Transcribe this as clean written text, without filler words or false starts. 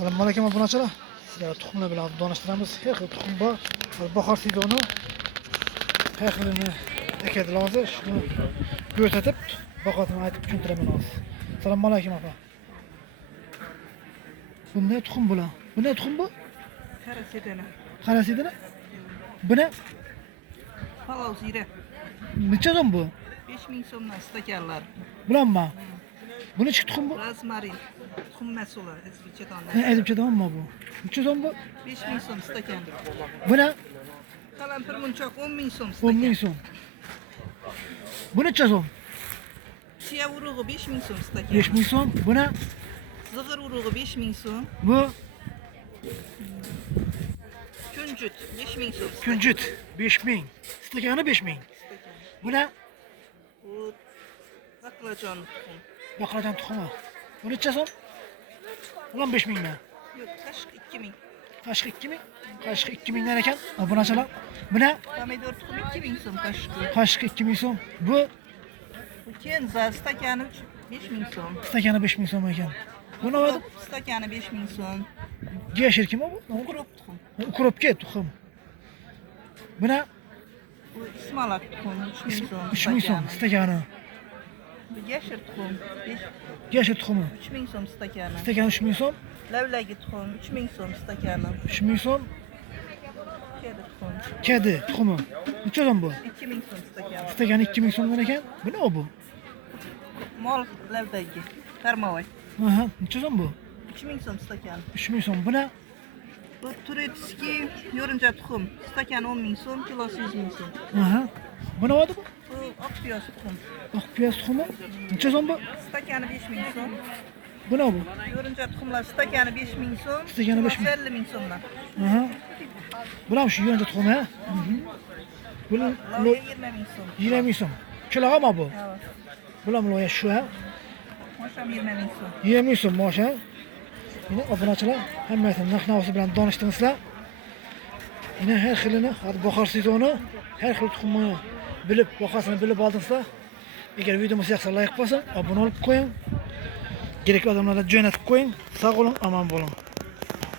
Assalomu alaykum obunachilar. Sizlarga tuxumlar bilan donishtiramiz. Har xil tuxum bor. Bahor sezoni har xilini ekadilar hozir. Shuni ko'rsatib, bahorini aytib tushuntiraman hozir. Assalomu alaykum opa. Bunday tuxum bular. Bunday tuxum bu? Qarasidana. Qarasidana? Buni Palov zira. necha so'm bu? 5000 so'mdan stakanlar. Bilanmi? Buni chi tuxum bu? Rozmarin. Tuxum masala ezbichadan. Aytib chadamanmi bu? Necha so'm bu? 5000 so'm stakan. Buni Qalampir munchoq 10000 so'm 10000 stakan. so'm. Bu necha so'm? Chiya urug'i 5000 so'm stakan. 5000 so'm. Buni Zig'ir urug'i 5000 so'm. bu Kunjut 5000 so'm. kunjut 5000. Stakani 5000. Buni Bu baqlajon tuxum. baqlajon tuxumi. Bu necha so'm? Ulan 5000 dan. Yo'q, qashq 2000. Qashqi 2000. Qashqi 2000 dan ekan. Obunachilar. Buni Pomidor tuxumi 2000 so'm qashqi. qashqi 2000 so'm. Bu Bu kenza stakani 5000 so'm. stakani 5000 so'm ekan. Buni oladi. Stakani 5000 so'm. Yashil kim bu? Ukrop tuxum. Ukropga tuxum. Buni Bu ismalak tuxum 3000 so'm. 3000 so'm stakani. Bu yashil tuxum Yashil tuxumi. 3000 so'm stakani. Stakani 3000 so'm. Lavlagi tuxum 3000 so'm stakani. 3000 so'm. Kedi tuxum Kedi tuxumi. Necha so'm bu? 2000 so'm stakani. Stakani 2000 so'mdan ekan. Bu nima bu? Mol lavlagi karmavoy Aha, necha so'm bu? 3000 so'm stakani. 3000 so'm. Buni Bu turetskiy yo'rincha tuxum stakani 10000 so'm, kilosi 100 so'm. aha. Buni oladi bu? Bu oq piyoz tuxum Oq piyoz tuxumi. Necha so'm bu? stakani 5000 so'm. Buni bu? Yo'rincha tuxumlar stakani 5000 so'm, Stakani 5000. 50000 so'mdan. Aha. Bular shu yonda tuxum ha? Buni Lavga 20000 so'm. 20000 so'm. Kilog'ami bu? Ha. Bular loya shu ha? Mosham 20000 so'm. 20000 so'm mosh ha? Yine obunachilar hammasini narx-navosi bilan donishtiringizlar. Yine har xilini, bahor sezoni har xil tuxumni bilib, bahosini bilib oldingizlar. Agar videomiz yoqsa like bosing, obuna bo'lib qo'ying. Kerakli odamlarga jo'natib qo'ying. Sog' bo'ling, omon bo'ling.